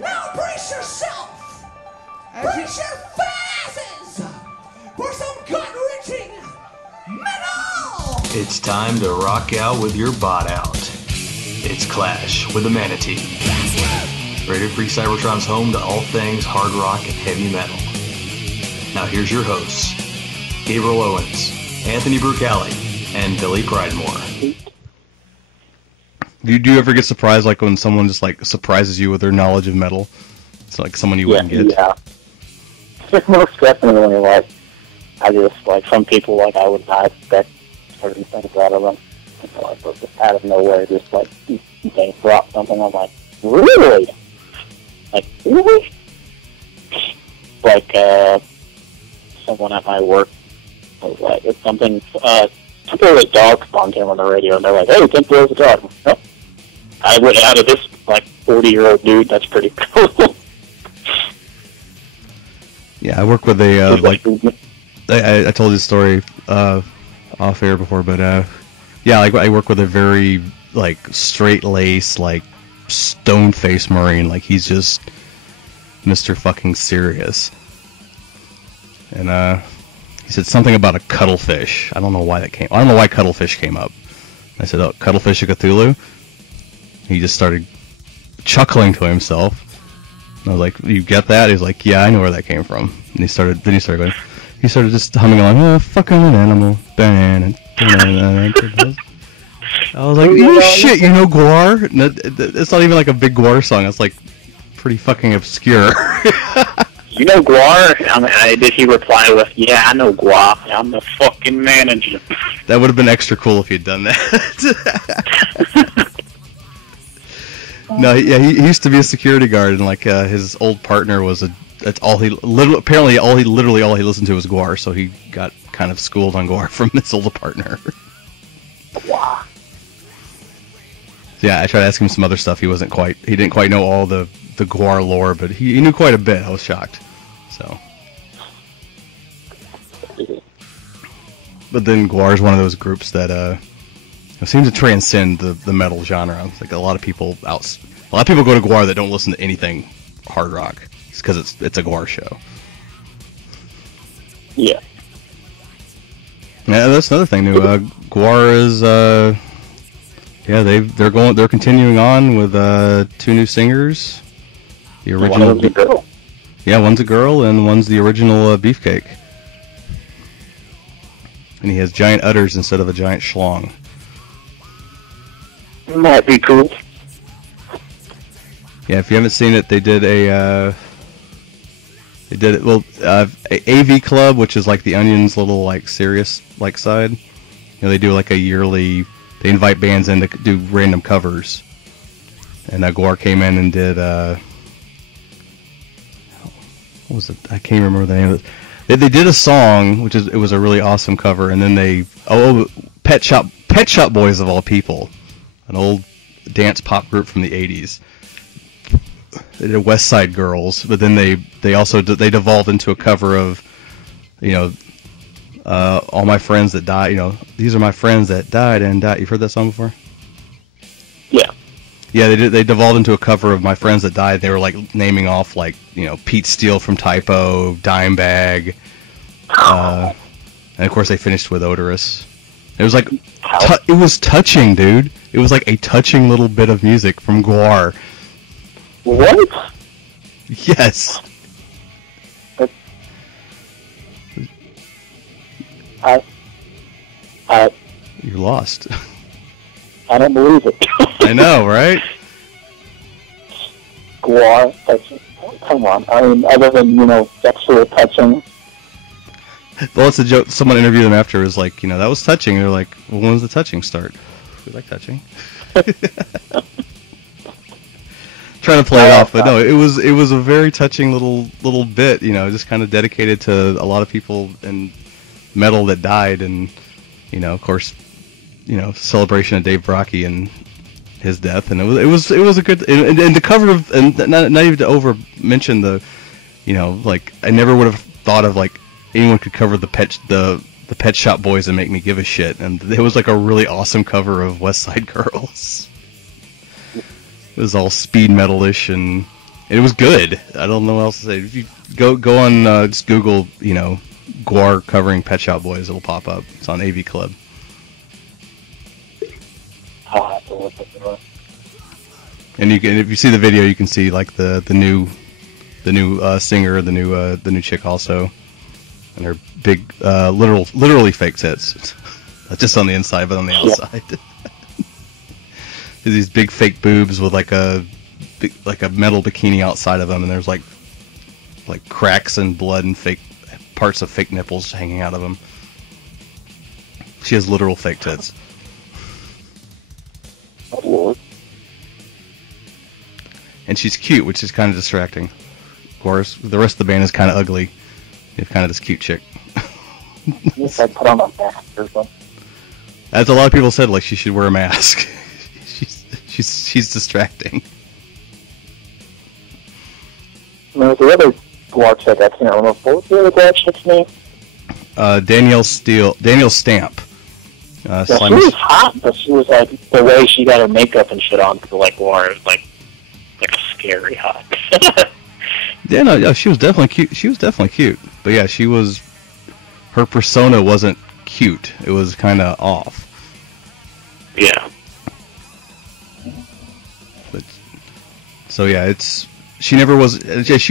Now brace yourself! Brace your faces for some gut-wrenching metal! It's time to rock out with your bot out. It's Clash with the Manatee. Radio Free Cybertron's home to all things hard rock and heavy metal. Now here's your hosts, Gabriel Owens, Anthony Brucali, and Billy Pridemore. Do you ever get surprised, like, when someone just, like, surprises you with their knowledge of metal? It's like someone you wouldn't get. Yeah. Most definitely, like, I just, like, some people, like, I would not expect certain things out of them. You know, like, just out of nowhere, just, like, they drop something, I'm like, really? Like, really? Like, someone at my work was like, it's something, with dog spawn came on the radio, and they're like, hey, think there's a dog. Nope. I went out of this, like, 40-year-old dude, that's pretty cool. Yeah, I work with a, like, I told this story, off air before, but, yeah, like, I work with a very, like, straight-laced, like, stone-faced Marine, like, he's just Mr. fucking serious. And, he said something about a cuttlefish. I don't know why cuttlefish came up. I said, oh, cuttlefish of Cthulhu? He just started chuckling to himself. And I was like, you get that? He's like, yeah, I know where that came from. And he started just humming along, oh, fucking an animal. I was like, oh shit, you know Gwar? No, it's not even like a big Gwar song. It's like pretty fucking obscure. You know Gwar? Did he reply with, yeah, I know Gwar. I'm the fucking manager. That would have been extra cool if he'd done that. No, yeah, he used to be a security guard, and like his old partner was all he listened to was Gwar, so he got kind of schooled on Gwar from his old partner. Wow. Yeah, I tried to ask him some other stuff. He didn't quite know all the Gwar lore, but he knew quite a bit. I was shocked. So, but then Gwar is one of those groups that seems to transcend the metal genre. It's like a lot of people go to Gwar that don't listen to anything hard rock. It's because it's a Gwar show. Yeah. Yeah, that's another thing new. Gwar is they're continuing on with 2 new singers. The original. One was a girl. Yeah, one's a girl and one's the original Beefcake. And he has giant udders instead of a giant schlong. Might be cool. Yeah, if you haven't seen it, they did AV Club, which is like the Onion's little like serious like side. You know, they do like a yearly. They invite bands in to do random covers. And Gwar came in and did what was it? I can't remember the name of it. They did a song, it was a really awesome cover, and then Pet Shop Boys of all people, an old dance pop group from the 80s. They did West Side Girls, but then they also devolved into a cover of, you know, all my friends that died. You know, these are my friends that died and died. You've heard that song before? Yeah. Yeah, they devolved into a cover of My Friends That Died. They were like naming off like, you know, Pete Steele from Typo, Dimebag, and of course they finished with Odorous. It was like it was touching, dude. It was like a touching little bit of music from Gwar. What? Yes. You're lost. I don't believe it. I know, right? Gwar, come on. I mean, other than, you know, sexual touching. Well, it's a joke. Someone interviewed them after. It was like, you know, that was touching. They're like, well, when does the touching start? We like touching. Trying to play it off, but no, it was a very touching little bit. You know, just kind of dedicated to a lot of people in metal that died, and you know, of course, you know, celebration of Dave Brockie and his death, and it was a good and the cover of, and not even to over mention the, you know, like I never would have thought of like anyone could cover the Pet Shop Boys and make me give a shit, and it was like a really awesome cover of West Side Girls. It was all speed metal-ish, and It was good. I don't know what else to say. If you go on, just Google, Guar covering Pet Shop Boys, it'll pop up. It's on AV Club. I'll have to look at it. And if you see the video, you can see like the new singer, the new chick also, and her big literally fake tits, not just on the inside but on the outside. These big fake boobs with like a metal bikini outside of them, and there's like cracks and blood and fake parts of fake nipples hanging out of them. She has literal fake tits. Oh, Lord. And she's cute, which is kind of distracting. Of course, the rest of the band is kind of ugly. You have kind of this cute chick. If I put on a mask or something. As a lot of people said, like she should wear a mask. she's distracting. There's the other Guar chick, I can't remember. What was the other Guar chick's name? Danielle Stamp. Yeah, she was hot, but she was like, the way she got her makeup and shit on for like Guar was like scary hot. Yeah, no, she was definitely cute. She was definitely cute. But yeah, her persona wasn't cute. It was kind of off. Yeah. But, so yeah, she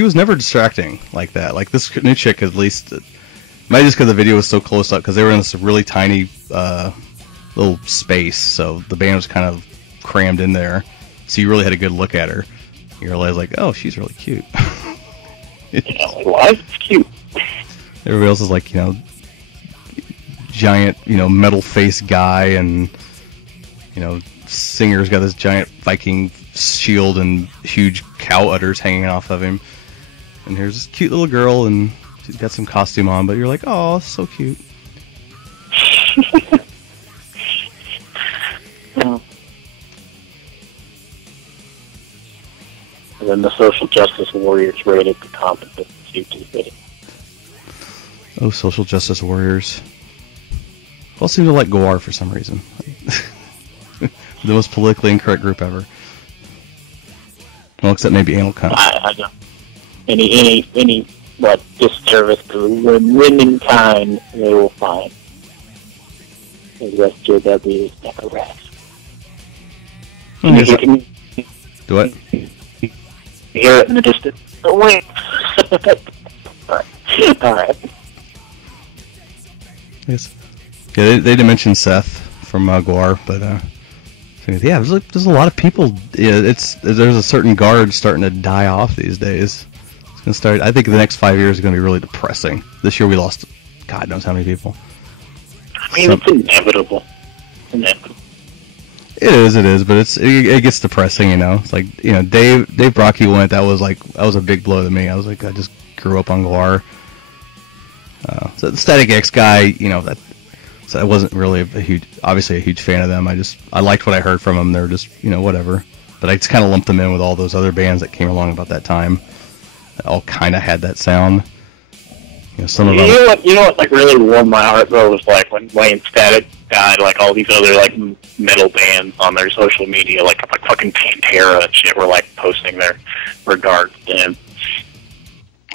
was never distracting like that. Like this new chick, at least, maybe just because the video was so close up, because they were in this really tiny little space, so the band was kind of crammed in there, so you really had a good look at her. You realize, like, oh, she's really cute. Why? It's cute. Everybody else is like, giant, metal face guy, and singer's got this giant Viking shield and huge cow udders hanging off of him. And here's this cute little girl, and she's got some costume on, but you're like, oh, so cute. And then the social justice warriors rated the competence YouTube video. Oh, social justice warriors. All seem to like Guar for some reason. The most politically incorrect group ever. Well, except maybe anal cunt. I know. Any disservice to womankind they will find. The SJW is never rest. Do what? You hear it in the distance. Oh, wait. Alright. Yes. Yeah, they did mention Seth from Guar, but yeah, there's a lot of people. Yeah, there's a certain guard starting to die off these days. It's gonna start. I think the next 5 years are gonna be really depressing. This year we lost God knows how many people. I mean, it's inevitable. It is, but it gets depressing, It's like, Dave Brocky went. That was a big blow to me. I was like, I just grew up on Guar. So the Static X guy, so I wasn't really obviously a huge fan of them. I liked what I heard from them. They were just, whatever. But I just kind of lumped them in with all those other bands that came along about that time. That all kind of had that sound. Some of them. You know what? Like really warmed my heart though was like when Wayne Static died. Like all these other like metal bands on their social media, like fucking Pantera and shit, were like posting their regards to him.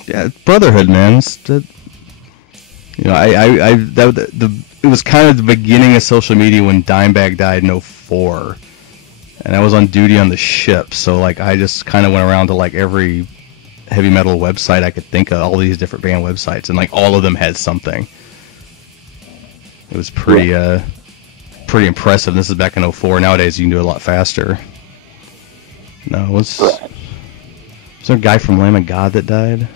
Yeah, brotherhood, man. It was kind of the beginning of social media when Dimebag died in 04, and I was on duty on the ship, so like I just kind of went around to like every heavy metal website I could think of, all these different band websites, and like all of them had something. It was pretty impressive. This is back in 04. Nowadays you can do it a lot faster. No, was there a guy from Lamb of God that died?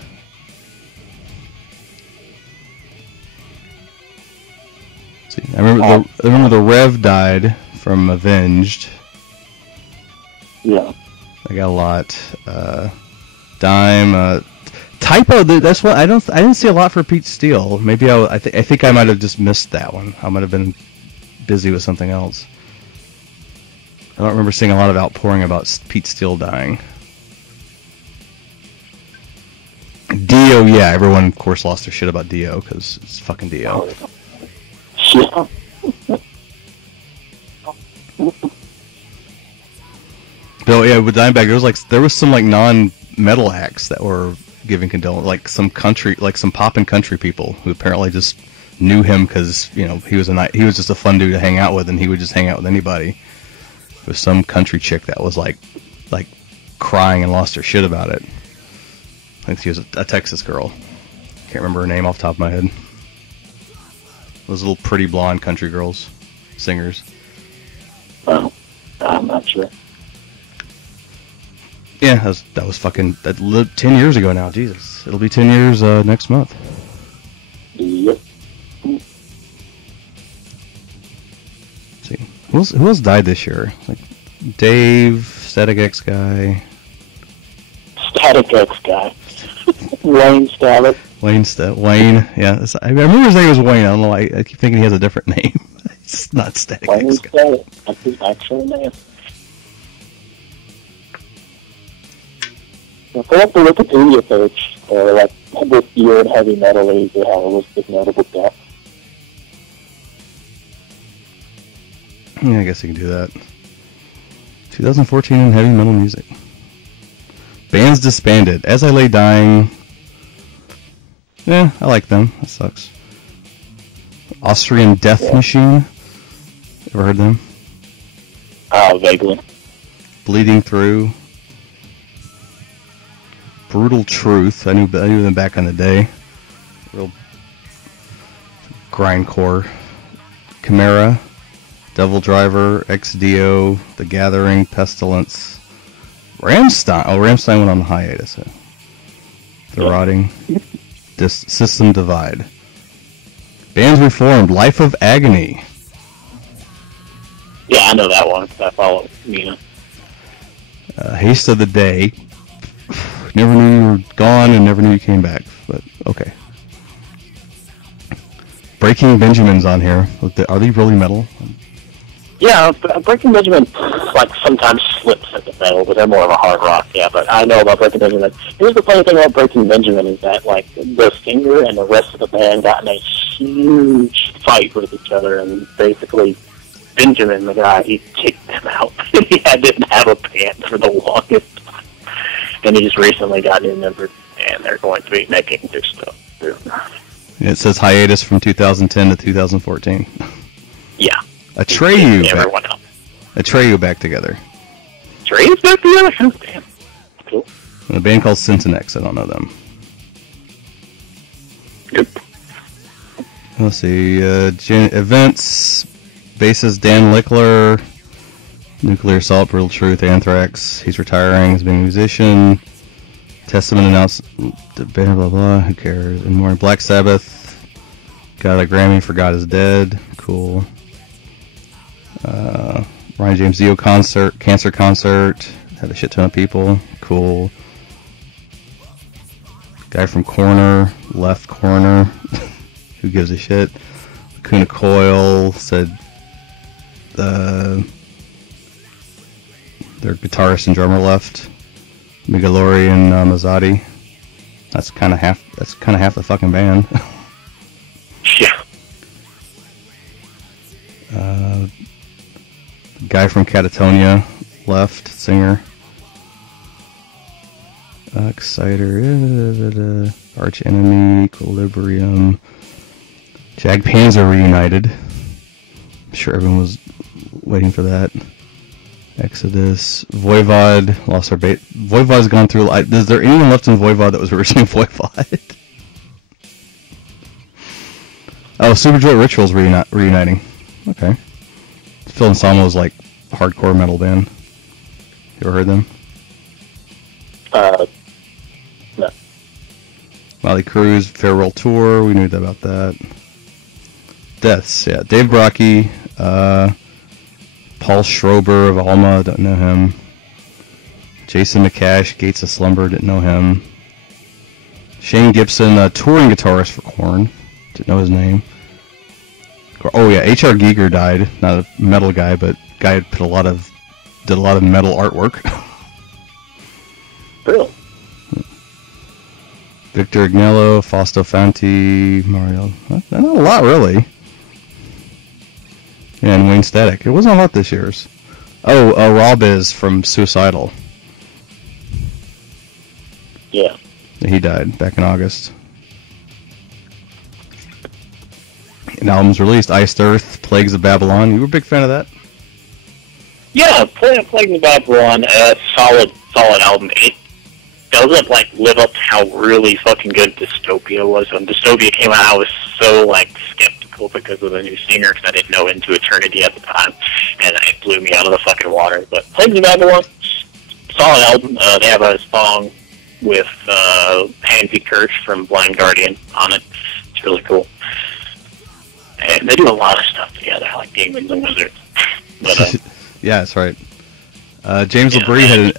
I remember the Rev died from Avenged. Yeah. I got a lot. Dime, Typo. That's what I didn't see a lot for Pete Steele. Maybe I think I might have just missed that one. I might have been busy with something else. I don't remember seeing a lot of outpouring about Pete Steele dying. Dio, yeah, everyone of course lost their shit about Dio because it's fucking Dio. Yeah. But yeah, with Dimebag, there was some like metal acts that were giving condolences, like some pop and country people who apparently just knew him because he was just a fun dude to hang out with, and he would just hang out with anybody. There was some country chick that was like crying and lost her shit about it. I think she was a Texas girl. Can't remember her name off the top of my head. Those little pretty blonde country girls, singers. Well, I'm not sure. Yeah, that was fucking 10 years ago now. Jesus, it'll be 10 years next month. Yep. Let's see, who else died this year? Like Dave, Static X guy. Static X guy. Wayne Static. Wayne. Yeah, I remember his name was Wayne. I don't know why I keep thinking he has a different name. It's not Static Wayne X guy. Static. That's his actual name. Pull up the Wikipedia page for like this year in heavy metal is how it was this notable death. Yeah, I guess you can do that. 2014 in heavy metal music. Bands disbanded. As I Lay Dying. Yeah, I like them. That sucks. Austrian Death Machine. Ever heard them? Vaguely. Bleeding Through. Brutal Truth. I knew them back in the day. Real grindcore. Chimera. Devil Driver. XDO. The Gathering. Pestilence. Rammstein. Oh, Rammstein went on hiatus. The Rotting. System Divide. Bands reformed. Life of Agony. Yeah, I know that one. I follow Mina. Haste of the Day. Never knew you were gone and never knew you came back. But okay. Breaking Benjamin's on here. Are they really metal? Yeah, Breaking Benjamin like sometimes slips at the metal, but they're more of a hard rock. Yeah, but I know about Breaking Benjamin. Here's the funny thing about Breaking Benjamin is that like the singer and the rest of the band got in a huge fight with each other, and basically Benjamin, the guy, he kicked them out. He didn't have a band for the longest time, and he just recently got new members, and they're going to be making new stuff. It says hiatus from 2010 to 2014. Yeah. Atreyu. Everyone else. Atreyu back together. Atreyu's back together? Oh, damn. Cool. And a band called Syntonex. I don't know them. Yep. Let's see. Events. Bassist Dan Lickler. Nuclear Assault, Brutal Truth, Anthrax. He's retiring. He's being a musician. Testament announced. Blah, blah, blah. Who cares? And more. Black Sabbath. Got a Grammy for God is Dead. Cool. Ryan James Dio cancer concert, had a shit ton of people, cool. Guy from Corner, left Corner, who gives a shit. Kuna Coil said their guitarist and drummer left. Migalori and Mazzati. That's kind of half the fucking band. Yeah. Guy from Catatonia left, singer. Exciter, Arch Enemy, Equilibrium. Jag Panzer reunited. I'm sure everyone was waiting for that. Exodus, Voivod, lost our bait. Voivod's gone through. Is there anyone left in Voivod that was originally Voivod? Oh, Superjoy Rituals reuniting. Okay. Phil Anselmo's like hardcore metal band. You ever heard them? No. Molly Cruz, Farewell Tour, we knew about that. Deaths, yeah. Dave Brockie, Paul Schrober of Alma, don't know him. Jason McCash, Gates of Slumber, didn't know him. Shane Gibson, touring guitarist for Korn, didn't know his name. Oh yeah, H.R. Giger died. Not a metal guy, but guy had did a lot of metal artwork. Really? Victor Agnello, Fausto Fanti, Mario. Not a lot really. Yeah, and Wayne Static. It wasn't a lot this year's. Oh, Rob is from Suicidal. Yeah. He died back in August. An album's released, Iced Earth, Plagues of Babylon. You were a big fan of that? Yeah, Plague in Babylon, solid album. It doesn't, like, live up to how really fucking good Dystopia was. When Dystopia came out, I was so, like, skeptical because of the new singer, because I didn't know Into Eternity at the time, and it blew me out of the fucking water. But Plagues in Babylon, solid album. They have a song with Pansy Kirsch from Blind Guardian on it. It's really cool. And they do a lot of stuff together, like Demons and Wizards. But, yeah, that's right. James Labrie had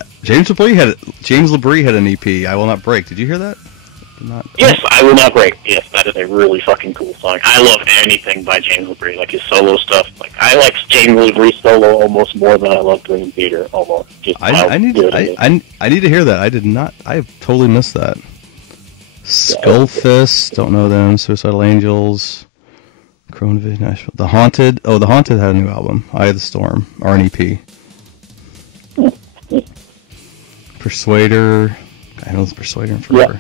an EP, I Will Not Break. Did you hear that? Yes, I Will Not Break. Yes, that is a really fucking cool song. I love anything by James Labrie, like his solo stuff. Like I like James Labrie solo almost more than I love Dream Theater. Almost. I need to hear that. I did not. I totally missed that. Skullfist, don't know them. Suicidal Angels, Crohnville, Nashville, The Haunted. Oh, The Haunted had a new album, Eye of the Storm, or an EP. Persuader. I know it's Persuader in forever.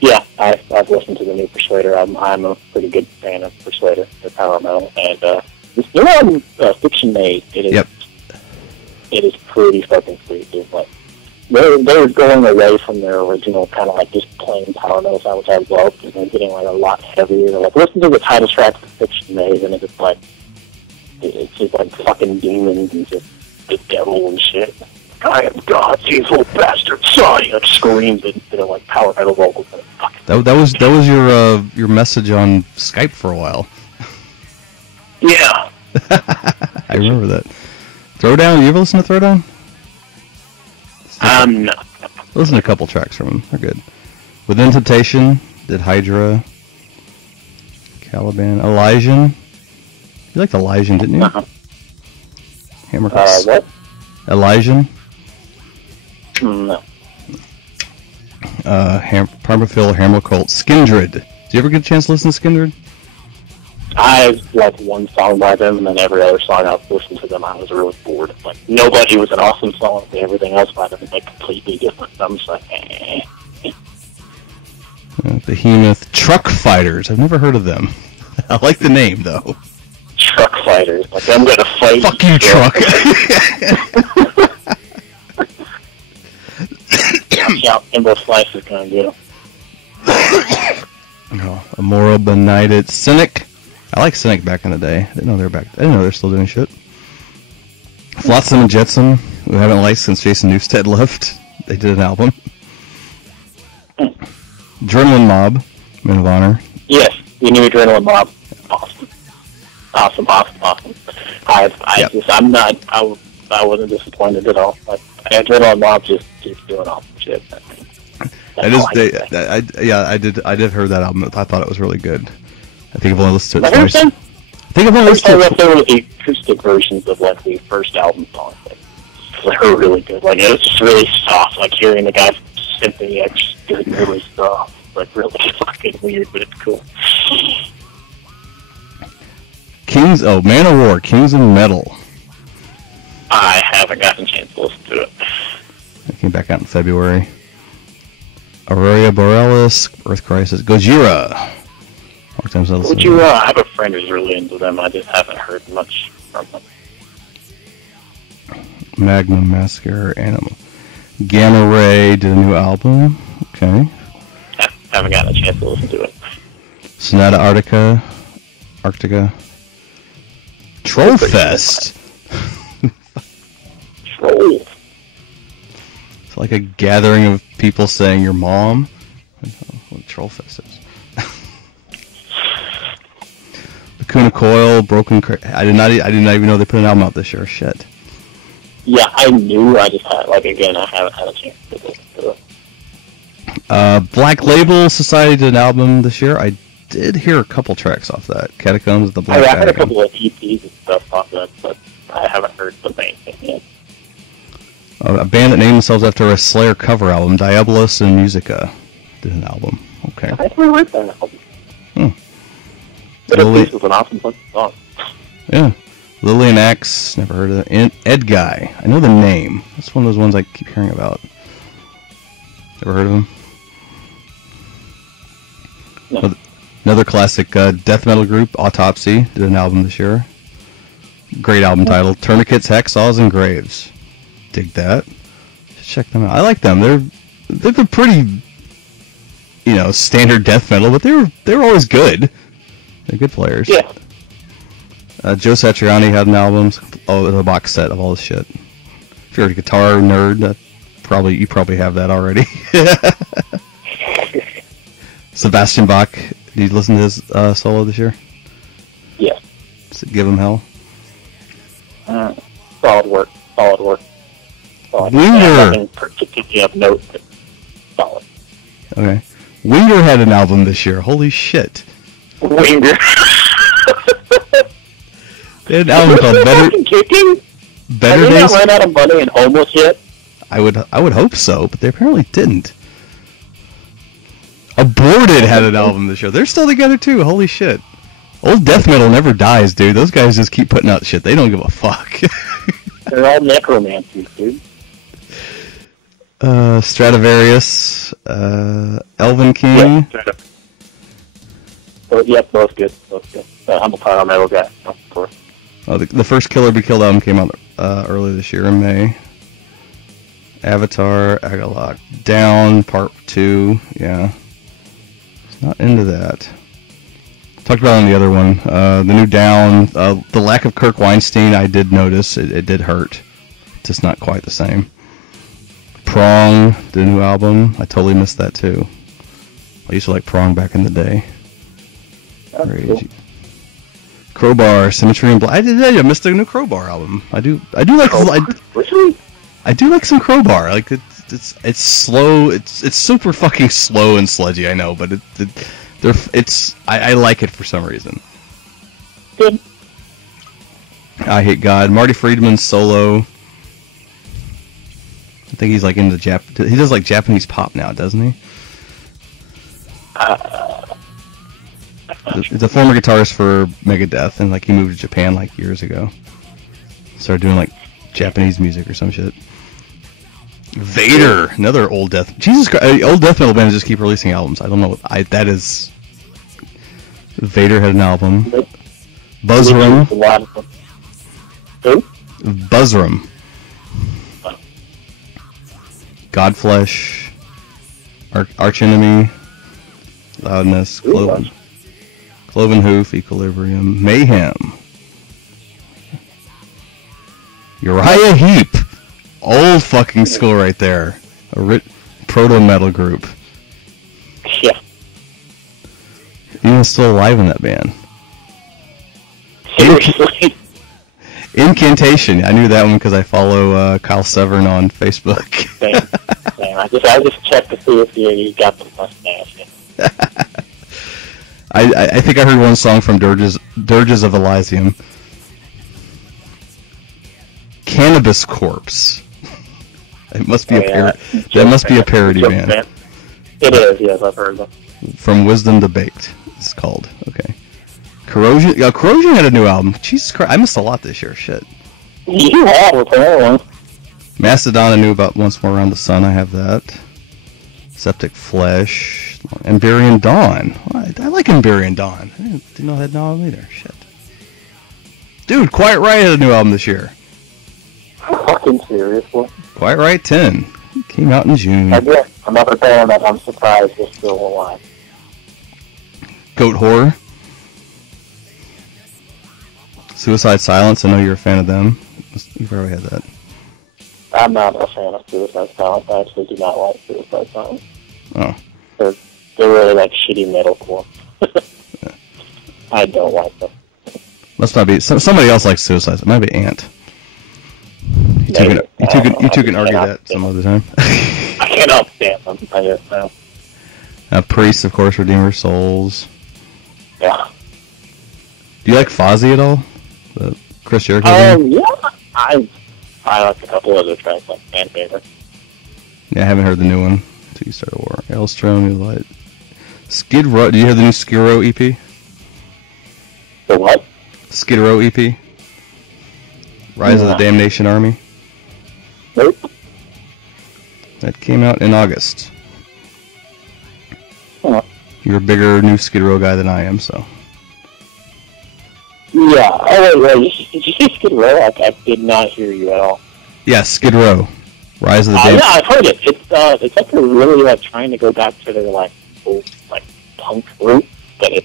Yeah, I've listened to the new Persuader album. I'm a pretty good fan of Persuader, their power metal, and this new album, Fiction Made, it is pretty fucking sweet. Dude. Like they're going away from their original kind of like just plain power metal sound, which I love, and they're getting like a lot heavier. Like listen to the title track of Fiction Made, and it's like fucking demons and just the devil and shit. I am God's evil bastard son. He like screams instead of like power metal vocals. That was your message on Skype for a while. Yeah. I remember that. Throwdown. You ever listen to Throwdown? No. Listen to a couple tracks from them. They're good. Within Temptation, did Hydra, Caliban, Elysian. You liked Elysian, didn't you? Hammer. What? Elysian. No. Parmaphil, Hammer Cult, Skindred. Did you ever get a chance to listen to Skindred? I like one song by them, and then every other song I've listened to them, I was really bored. Like Nobody was an awesome song, and everything else by them is like completely different. I'm just like, eh. Behemoth, Truck Fighters. I've never heard of them. I like the name though. Truck Fighters. Like I'm gonna fight. Fuck you, truck. Shout Kimbo Slice is gonna get him. Immoral, Benighted, Cynic. I like Cynic back in the day. I didn't know they're still doing shit. Flotsam and Jetsam, who haven't liked since Jason Newsted left. They did an album. Adrenaline Mob, Men of Honor. Yes, the new Adrenaline Mob. Awesome. I wasn't disappointed at all. Like, Adrenaline Mob just keeps doing awesome shit. I did heard that album. I thought it was really good. I think I've only listened to it twice. I think I've only listened to it. There were the acoustic versions of like the first album songs. Like, they were really good. Like it was just really soft. Like hearing the guy's Symphony X doing really soft. Like really fucking weird, but it's cool. Man of War, Kings of Metal. I haven't gotten a chance to listen to it. It came back out in February. Aurora Borealis, Earth Crisis, Gojira. Gojira, I have a friend who's really into them. I just haven't heard much from them. Magnum Massacre, Animal. Gamma Ray did a new album. Okay. I haven't gotten a chance to listen to it. Sonata Arctica. Trollfest. Troll. It's like a gathering of people saying your mom. I don't know what Trollfest is. Lacuna Coil, Broken. I did not even know they put an album out this year. Shit. Yeah, I knew. I just had I haven't had a chance to listen to it. Black Label Society did an album this year. I did hear a couple tracks off that. Catacombs of the Black. I heard a couple of EPs and stuff off that, but I haven't heard the main thing yet. A band that named themselves after a Slayer cover album, Diabolus and Musica, did an album. Okay. I never heard that album. But Lily, this was an awesome fucking song. Yeah. Lillian Axe, never heard of it. Ed Guy, I know the name. That's one of those ones I keep hearing about. Ever heard of him? No. Another classic death metal group, Autopsy, did an album this year. Great album title, Tourniquets, Hacksaws, and Graves. Dig that. Check them out. I like them. They're pretty, standard death metal, but they were always good. They're good players. Yeah. Joe Satriani had an album, a box set of all this shit. If you're a guitar nerd, you probably have that already. Sebastian Bach, did you listen to his solo this year? Yeah. Does it give him hell? Solid work. Winger! Nothing particularly of note, but solid. Okay. Winger had an album this year. Holy shit. Winger. They had an album called Better Have they Days. not run out of money and homeless yet? I would hope so, but they apparently didn't. Aborted had an album this year. They're still together too. Holy shit. Old death metal never dies, dude. Those guys just keep putting out shit. They don't give a fuck. They're all necromancers, dude. Stradivarius, Elven King. Yeah, both good. I'm a power metal guy, of course. Oh, the first Killer Be Killed album came out earlier this year in May. Avatar, Agalok, Down, Part 2. Yeah. Not into that. Talked about on the other one. The new Down, the lack of Kirk Weinstein, I did notice. It did hurt. Just not quite the same. Prong, the new album. I totally missed that too. I used to like Prong back in the day. Cool. Crowbar, Symmetry and Blood. I missed the new Crowbar album. I do like. Really? I do like some Crowbar. Like it's slow. It's super fucking slow and sludgy. I know, but I like it for some reason. Good. I Hate God. Marty Friedman's solo. I think he's like into he does like Japanese pop now, doesn't he? He's a former guitarist for Megadeth, and like he moved to Japan like years ago. Started doing like Japanese music or some shit. Vader, another old death. Jesus Christ, old death metal bands just keep releasing albums. I don't know. That is. Vader had an album. Buzzrum. Who? Buzzrum. Godflesh. Arch Enemy. Loudness. Cloven Hoof. Equilibrium. Mayhem. Uriah Heep. Old fucking school right there. A proto-metal group. Yeah. He was still alive in that band. Seriously. Incantation. I knew that one because I follow Kyle Severn on Facebook. Same. I just checked to see if you got the mustache. I think I heard one song from Dirges of Elysium. Cannabis Corpse. It must be that must be a parody band. It is, yes, I've heard them. From Wisdom to Baked, it's called. Okay. Corrosion. Corrosion had a new album. Jesus Christ, I missed a lot this year. Shit. You have apparently. Mastodon, I knew about Once More Around the Sun. I have that. Septic Flesh. Emberian Dawn. I like Emberian Dawn. I didn't know I had an album either. Shit. Dude, Quiet Riot had a new album this year. Fucking seriously. Quiet Riot 10. It came out in June. Again, another band that I'm surprised is still alive. Goat Horror. Suicide Silence. I know you're a fan of them. You've already had that. I'm not a fan of Suicide Silence. I actually do not like Suicide Silence. Oh. They're really like shitty metalcore. I don't like them. Must not be. Somebody else likes Suicide. It might be Ant. You two can argue that some other time. I cannot stand them. I just know. Priest, of course, Redeemer Souls. Yeah. Do you like Fozzy at all? The Chris Jericho? Yeah. I like a couple other tracks, like Fan Favorite. Yeah, I haven't heard the new one. Until you start a war. Elstrom, New Light. Skid Row. Do you hear the new Skid Row EP? The what? Skid Row EP. Rise of the Damnation Army. Nope. That came out in August. Huh. You're a bigger new Skid Row guy than I am, so. Yeah. Oh, wait. Did you say Skid Row? I did not hear you at all. Yes, Skid Row. Rise of the Dead. Yeah, I've heard it. It's like they're really like trying to go back to their like old like punk root, but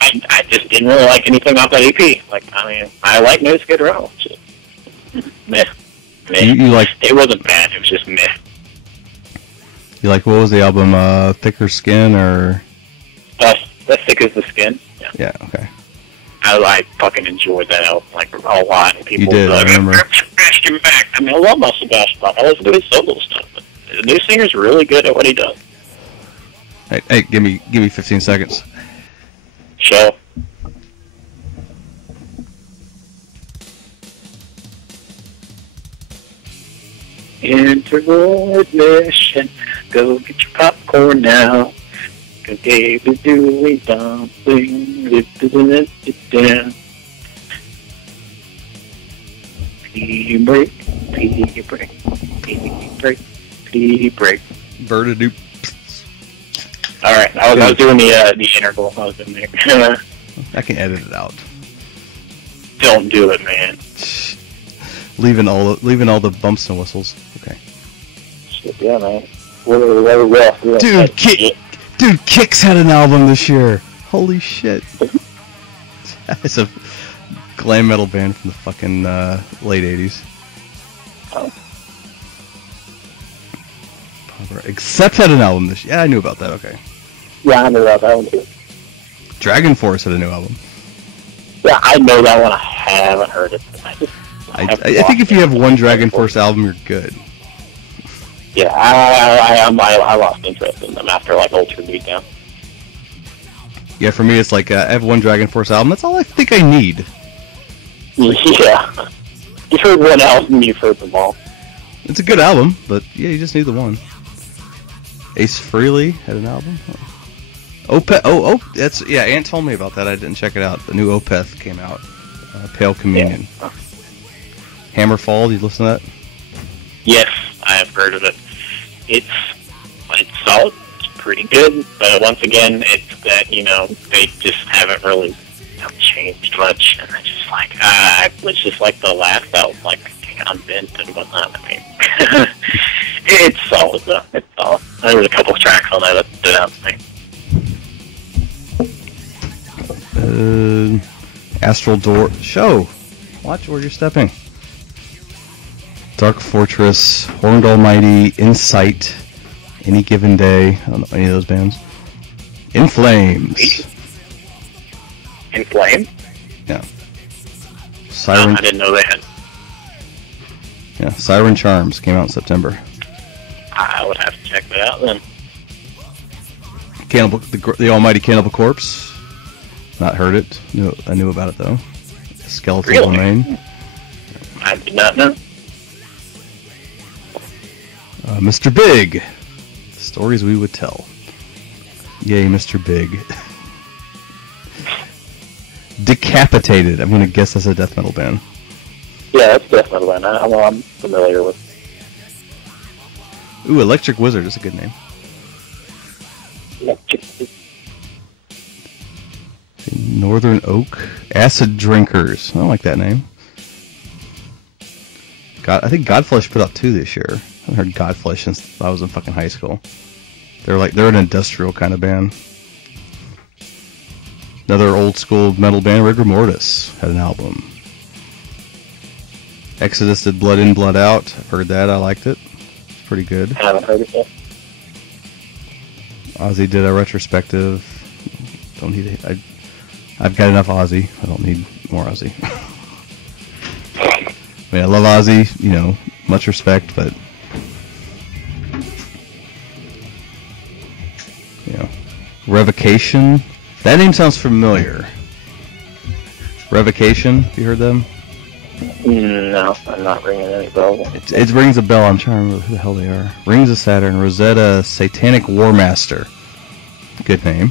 I just didn't really like anything off that EP. Like, I mean, I like New Skid Row. Just meh. You like? It wasn't bad. It was just meh. You like, what was the album? Thicker Skin or? That's Thick as the Skin. Yeah. Okay. I fucking enjoyed that album like a lot. People You did, I remember. Sebastian Bach. I mean, I love my Sebastian Bach. I listen to his solo stuff, but the new singer's really good at what he does. Hey, give me 15 seconds. So. Interval admission. Go get your popcorn now. Cause David doing something. Down. Pee break. Pee break. Pee break. Pee break. Bird-a-doop. All right, I was doing the interval. I was in there. I can edit it out. Don't do it, man. Leaving all the bumps and whistles. Okay. Shit, yeah, man. We're Dude, Kix had an album this year. Holy shit. It's a glam metal band from the fucking late 80s. Oh. Except had an album this year. Yeah, I knew about that. Okay. Yeah, I knew about that one too. Dragon Force had a new album. Yeah, I know that one. I haven't heard it. I think if you have one Dragon Force album, you're good. Yeah, I lost interest in them after like Ultra Beatdown. Yeah, for me, it's like I have one Dragon Force album. That's all I think I need. Yeah, you've heard one album, you've heard them all. It's a good album, but yeah, you just need the one. Ace Frehley had an album. Opeth. That's Ant told me about that. I didn't check it out. The new Opeth came out. Pale Communion. Yeah. Hammerfall. Did you listen to that? Yes, I have heard of it. It's solid. It's pretty good, but once again, it's that they just haven't really changed much, and I just like it's just like the last album, like Unbent and whatnot. I mean, it's solid though. It's solid. There was a couple of tracks on there that stood out to me. Astral Door Show. Watch where you're stepping. Dark Fortress, Horned Almighty, Insight, Any Given Day. I don't know any of those bands. In Flames. In Flames? Yeah. Siren. I didn't know that. Yeah, Siren Charms came out in September. I would have to check that out then. The Almighty Cannibal Corpse. Not heard it. I knew about it though. Skeletal Really? Domain. I did not know. Mr. Big. Stories we would tell. Yay, Mr. Big. Decapitated. I'm gonna guess that's a death metal band. Yeah, that's definitely one I'm familiar with. Ooh, Electric Wizard is a good name. Northern Oak. Acid Drinkers. I don't like that name. I think Godflesh put out 2 this year. I haven't heard Godflesh since I was in fucking high school. They're an industrial kind of band. Another old school metal band, Rigor Mortis, had an album. Exodus did Blood In, Blood Out. I've heard that. I liked it. It's pretty good. I haven't heard it yet. Ozzy did a retrospective. Don't need it. I've got enough Ozzy. I don't need more Ozzy. I mean, I love Ozzy. Much respect, but Revocation. That name sounds familiar. Revocation. Have you heard them? No, I'm not ringing any bells. It rings a bell. I'm trying to remember who the hell they are. Rings of Saturn. Rosetta. Satanic War Master. Good name.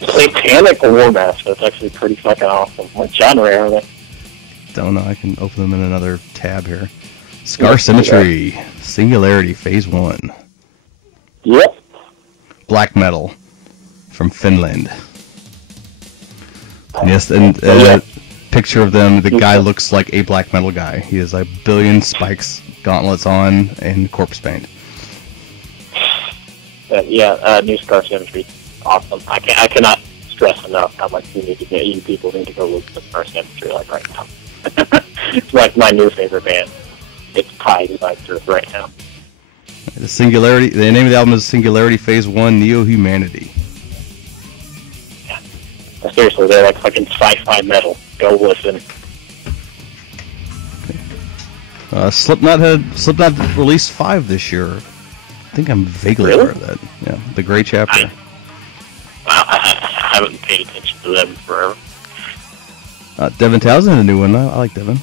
Satanic War Master. That's actually pretty fucking awesome. What genre are they? Don't know. I can open them in another tab here. Scar Symmetry. Singularity. Phase 1. Yep. black metal from Finland. Yes, and picture of them. The guy looks like a black metal guy. He has like billion spikes, gauntlets on, and corpse paint. New Star Symmetry, awesome. I cannot stress enough how much you people need to go look at Star Symmetry like right now. It's like my new favorite band. It's tied in my throat right now. The Singularity. The name of the album is Singularity Phase 1 Neo Humanity. Yeah. Seriously, they're like fucking sci-fi metal. Go listen. Slipknot released 5 this year. I think I'm vaguely aware of that. Yeah, the Gray Chapter. I haven't paid attention to them forever. Devin Townsend, a new one. I like Devin.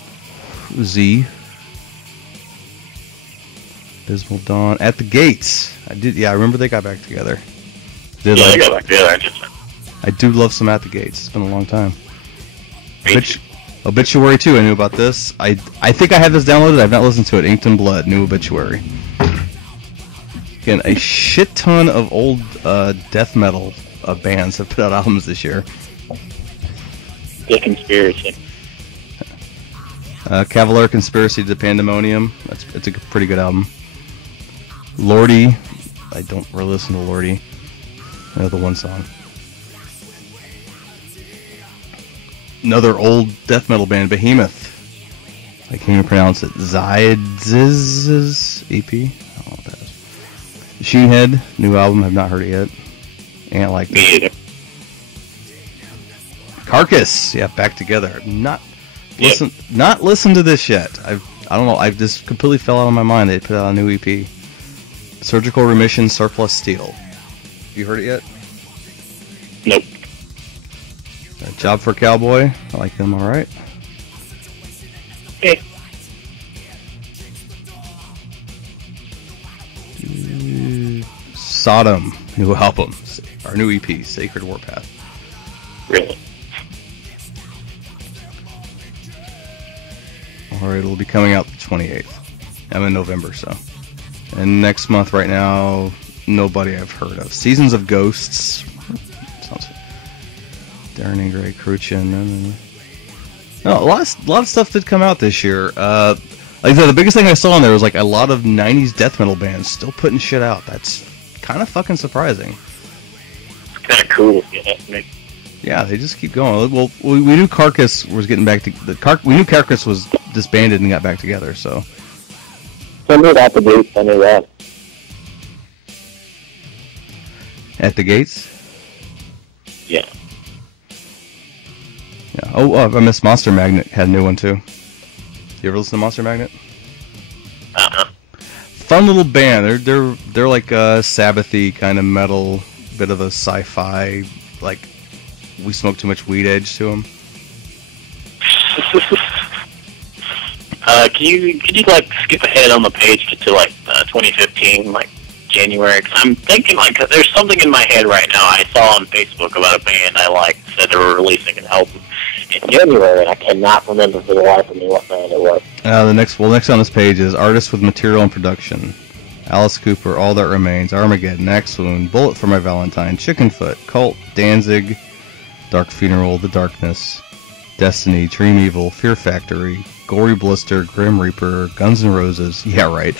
Z. Dismal Dawn. At the Gates. I remember they got back together. They got back together. I do love some At the Gates. It's been a long time. Obituary 2, I knew about this. I think I have this downloaded. I've not listened to it. Inked in Blood, new Obituary. Again, a shit ton of old death metal bands have put out albums this year. The Conspiracy. Cavalier Conspiracy to Pandemonium. It's a pretty good album. Lordy. I don't really listen to Lordy. I know the one song. Another old death metal band, Behemoth. I can't even pronounce it. Zaidz's EP. I don't know what that is. Machine Head, new album. Have not heard it yet. Ain't like it. Carcass, yeah, back together. Not listened to this yet. I don't know. I've just completely fell out of my mind. They put out a new EP. Surgical Remission, Surplus Steel. Have you heard it yet? Nope. Job for Cowboy. I like them. All right. Okay. Sodom, new album, our new EP, Sacred Warpath. Really? Alright, it'll be coming out the 28th. I'm in November, so. And next month, right now, nobody I've heard of. Seasons of Ghosts. Sounds. Darren and Greg Cruchin. No, a lot of stuff did come out this year. Like I said, the biggest thing I saw on there was like a lot of 90s death metal bands still putting shit out. That's kind of fucking surprising. It's kind of cool, Yeah, they just keep going. Well, we knew Carcass was getting back to we knew Carcass was disbanded and got back together. So. Somebody at the Gates. I knew that. At the Gates. Yeah. Yeah. Oh, I missed Monster Magnet had a new one too. You ever listen to Monster Magnet? Fun little band. They're like a Sabbathy kind of metal, bit of a sci-fi, like we smoke too much weed edge to them. Can you like skip ahead on the page to like 2015, like January? Cause I'm thinking like there's something in my head right now. I saw on Facebook about a band I liked, said they were releasing an album in January, and I cannot remember for the life of me what band it was. Next on this page is Artists with Material and Production. Alice Cooper, All That Remains, Armageddon, Axe Wound, Bullet for My Valentine, Chickenfoot, Cult, Danzig, Dark Funeral, The Darkness, Destiny, Dream Evil, Fear Factory, Gory Blister, Grim Reaper, Guns N' Roses. Yeah, right.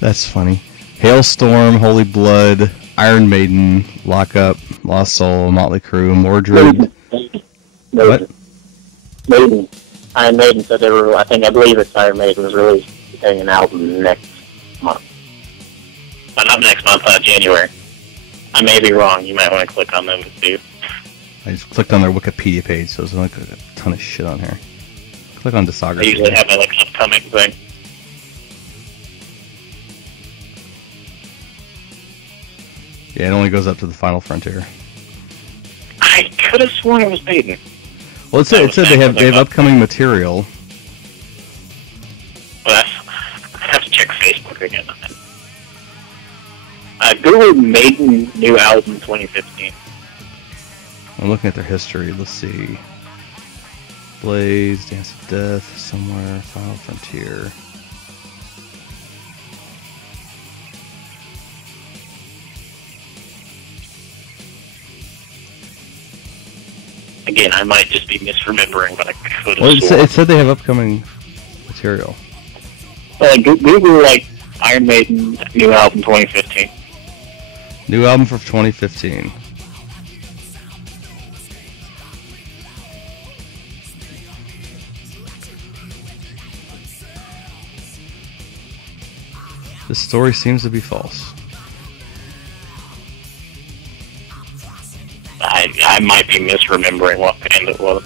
That's funny. Hailstorm, Holy Blood, Iron Maiden, Lock Up, Lost Soul, Motley Crue, Mordred. What? Maiden. Iron Maiden said they were. I believe it's Iron Maiden was releasing an album next month. Not next month, January. I may be wrong. You might want to click on them to see. I just clicked on their Wikipedia page, so there's like a ton of shit on here. Click on discography. They usually have like an upcoming thing. Yeah, it only goes up to the Final Frontier. I could have sworn it was Maiden. Well, it said they have upcoming material. Well, I have to check Facebook again. Google Maiden new album 2015. I'm looking at their history. Let's see. Blaze, Dance of Death, Somewhere, Final Frontier. Again, I might just be misremembering, but I could have Well, sworn. it said they have upcoming material. Google, like, Iron Maiden new album 2015. New album for 2015. This story seems to be false. I might be misremembering what band it was.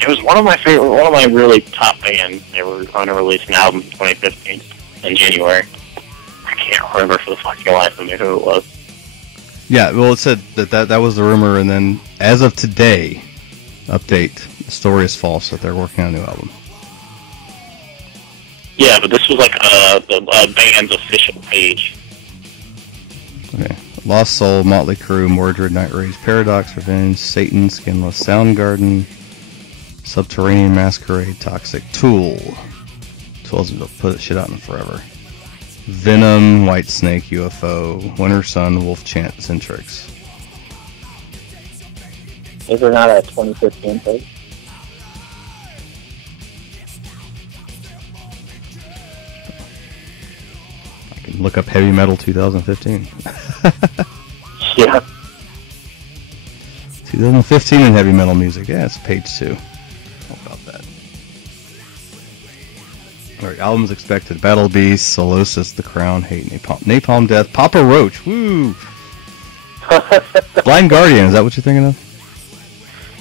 It was one of my really top bands. They were going to release an album in 2015 in January. I can't remember for the fucking life of me who it was. Yeah, well, it said that was the rumor, and then as of today, update, the story is false that they're working on a new album. Yeah, but this was like a band's official page. Okay. Lost Soul, Motley Crue, Mordred, Night Rage, Paradox, Revenge, Satan, Skinless, Soundgarden, Subterranean Masquerade, Toxic, Tool. Tool hasn't put shit out in forever. Venom, Whitesnake, UFO, Winter Sun, Wolf Chant, Centrix. Is there not a 2015 page? I can look up Heavy Metal 2015. Yeah. 2015 in heavy metal music. Yeah, it's page 2. How about that? Alright, albums expected. Battle Beast, Solosis, The Crown, Hate, Napalm Death, Papa Roach, woo! Blind Guardian, is that what you're thinking of?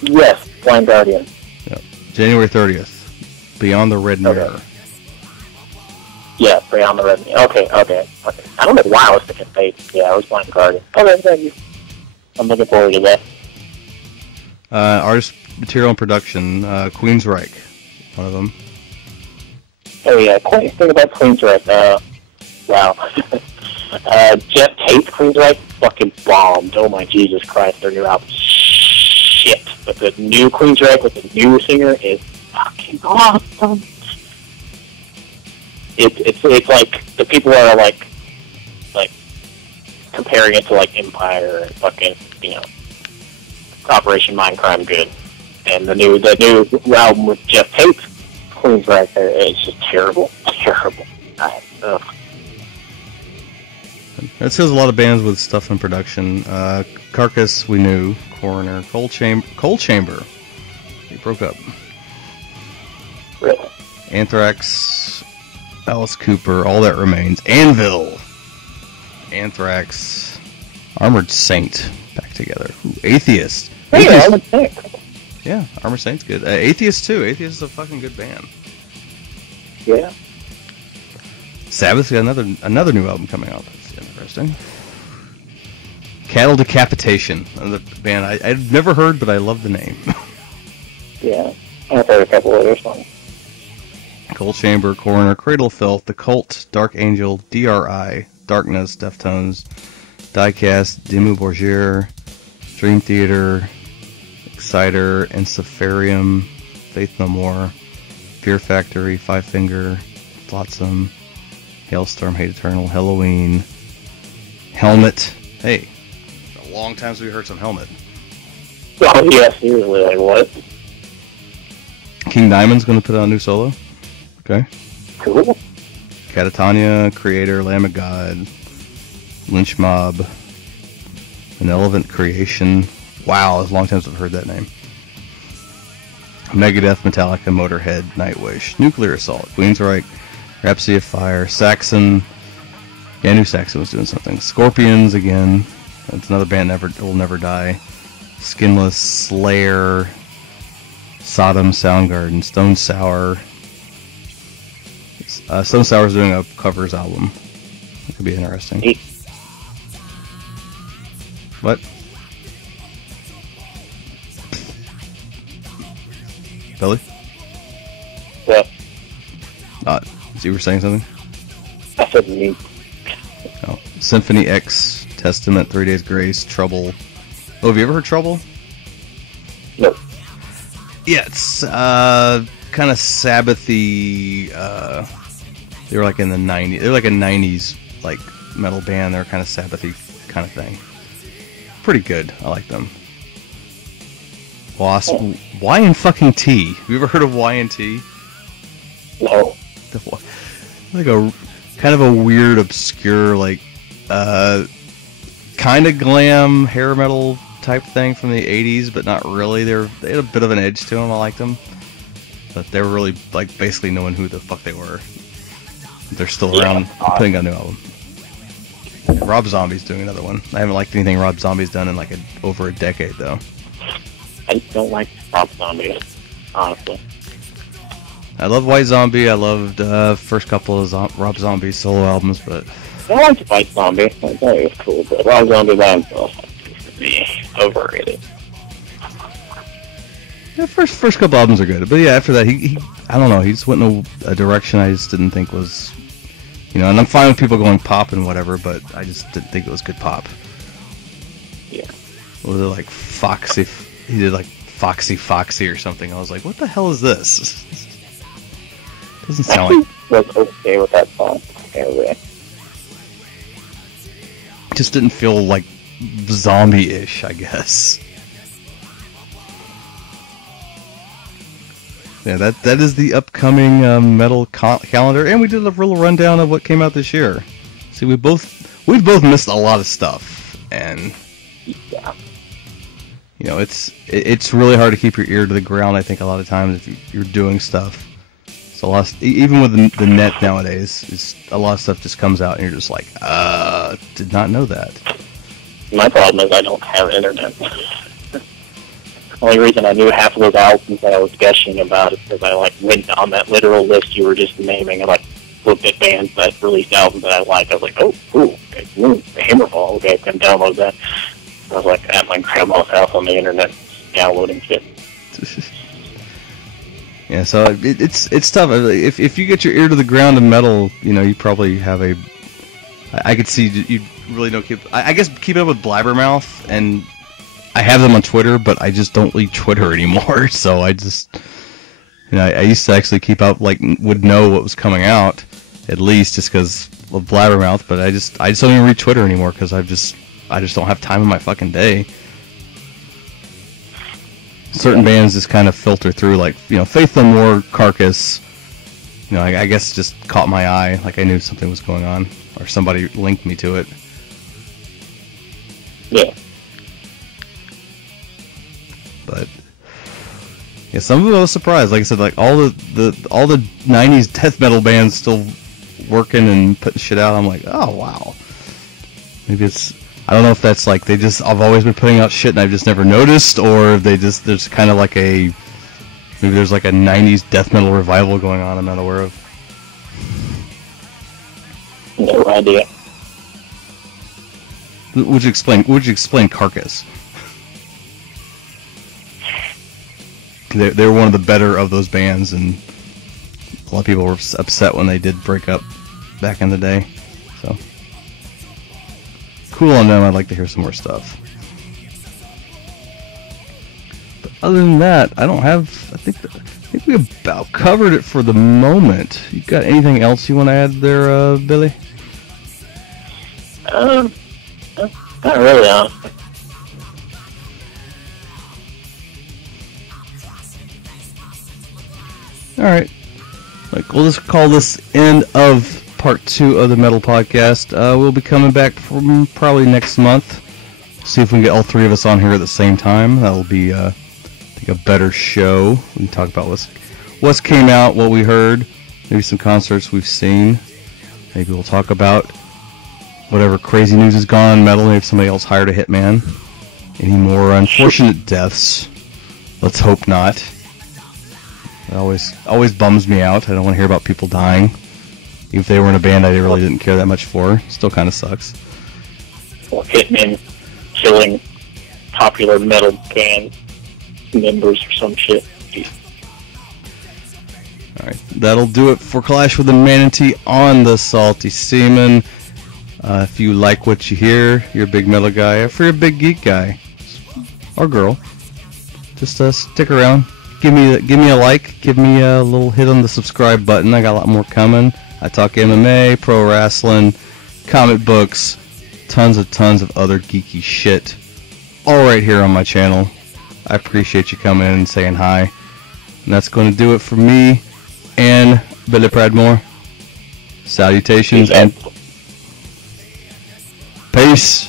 Yes, Blind Guardian. Yep. January 30th. Beyond the Red Mirror. Okay. Yeah, Beyond the Red Mirror. Okay. I don't know why I was thinking Fate. Yeah, I was Blind Guardian. Okay, thank you. I'm looking forward to that. Artist material and production, Queensryche, one of them. Oh yeah, quite thing about Queensryche. Wow. Jeff Tate's Queensryche fucking bombed. Oh my Jesus Christ, their new album shit. But the new Queensryche with the new singer is fucking awesome. It's like the people are like comparing it to like Empire and fucking, you know, Operation Mindcrime Good. And the new album with Jeff Tate's Queensryche there is just terrible. Ugh. That shows a lot of bands with stuff in production. Carcass, we knew. Coroner, Cold Chamber. They broke up. Really? Anthrax, Alice Cooper, All That Remains, Anvil, Anthrax, Armored Saint, back together. Ooh, Atheist. Hey, Atheist. I would think. Yeah, Armored Saint's good. Atheist too. Atheist is a fucking good band. Yeah. Sabbath's got another new album coming out. That's interesting. Cattle Decapitation, another band I've never heard, but I love the name. Yeah. I've heard a couple of their songs. Cold Chamber, Coroner, Cradle of Filth, The Cult, Dark Angel, DRI, Darkness, Deftones, Diecast, Dimmu Borgir, Dream Theater, Exciter, Encephalium, Faith No More, Fear Factory, Five Finger, Flotsam, Hailstorm, Hate Eternal, Halloween, Helmet. Hey, a long time since we heard some Helmet. Oh, yes, usually, like, what? King Diamond's going to put out a new solo. Okay. Cool. Catatonia, Creator, Lamb of God, Lynch Mob, Benevolent Creation. Wow, it's a long time since I've heard that name. Megadeth, Metallica, Motorhead, Nightwish, Nuclear Assault, Queensryche, Rhapsody of Fire, Saxon. Yeah, I knew Saxon was doing something. Scorpions again. That's another band will never die. Skinless, Slayer, Sodom, Soundgarden, Stone Sour. Stone Sour's doing a covers album. That could be interesting. What? Billy? Yeah. So you were saying something? I said me. Oh. Symphony X, Testament, 3 Days Grace, Trouble. Oh, have you ever heard Trouble? No. Yeah, it's kind of Sabbathy. They were like in the 90s. They're like a 90s like metal band. They're kind of Sabbathy kind of thing. Pretty good. I like them. Wasp. Y and fucking T. Have you ever heard of Y and T? No. Like a kind of a weird, obscure, like kind of glam hair metal type thing from the 80s, but not really. They had a bit of an edge to them. I liked them, but they were really like basically knowing who the fuck they were. They're still around, putting out a new album. Rob Zombie's doing another one. I haven't liked anything Rob Zombie's done in like over a decade, though. I don't like Rob Zombie, honestly. I love White Zombie. I loved first couple of Rob Zombie solo albums, but I liked White Zombie. I thought it was cool, but Rob Zombie by himself seems to be overrated. Yeah, first couple albums are good, but yeah, after that, he I don't know, he just went in a direction I just didn't think was, and I'm fine with people going pop and whatever, but I just didn't think it was good pop. Yeah. What was it, like Foxy? He did like Foxy or something. I was like, what the hell is this? Doesn't sound like. I was okay with that song. Anyway. Just didn't feel like zombie-ish, I guess. Yeah, that is the upcoming metal calendar, and we did a real rundown of what came out this year. See, we've both missed a lot of stuff, and yeah, it's really hard to keep your ear to the ground. I think a lot of times if you're doing stuff, it's a lot. Even with the net nowadays, a lot of stuff just comes out, and you're just like, did not know that. My problem is I don't have internet. The only reason I knew half of those albums that I was gushing about is because I went on that literal list you were just naming and looked at bands that released albums that I liked. I was like, oh, cool, okay, Hammerball, okay, I can download that. I was like at my grandma's house on the internet downloading shit. Yeah, so it's tough. If you get your ear to the ground in metal, you probably have a. I could see you really don't keep. I guess keep up with Blabbermouth, and I have them on Twitter, but I just don't read Twitter anymore. So I just, I used to actually keep up, would know what was coming out, at least just because of Blabbermouth. But I just don't even read Twitter anymore because I just don't have time in my fucking day. Certain bands just kind of filter through, Faith No More, Carcass. I guess just caught my eye, like I knew something was going on, or somebody linked me to it. Yeah. But yeah, some of them I was surprised. Like I said, all the 90s death metal bands still working and putting shit out. I'm like, oh wow. Maybe I don't know if that's I've always been putting out shit and I've just never noticed, or there's kind of maybe there's a 90s death metal revival going on I'm not aware of. No idea. Would you explain Carcass? They're one of the better of those bands, and a lot of people were upset when they did break up back in the day. So cool on them. I'd like to hear some more stuff. But other than that, I don't have. I think we about covered it for the moment. You got anything else you want to add there, Billy? Not really, honestly. Alright. We'll just call this end of part 2 of the Metal Podcast. We'll be coming back probably next month. See if we can get all three of us on here at the same time. That'll be, I think, a better show. We can talk about what's came out, what we heard, maybe some concerts we've seen. Maybe we'll talk about whatever crazy news has gone on metal. Maybe somebody else hired a hitman. Any more unfortunate deaths? Let's hope not. It always bums me out. I don't want to hear about people dying. Even if they were in a band I really didn't care that much for. Still kind of sucks. Or hitmen killing popular metal band members or some shit. Alright, that'll do it for Clash with the Manatee on the Salty Seaman. If you like what you hear, you're a big metal guy, if you're a big geek guy, or girl, just stick around. Give me a like, give me a little hit on the subscribe button. I got a lot more coming. I talk MMA, pro wrestling, comic books, tons of other geeky shit, all right here on my channel. I appreciate you coming in and saying hi. And that's going to do it for me and Billy Pradmore. Salutations and peace.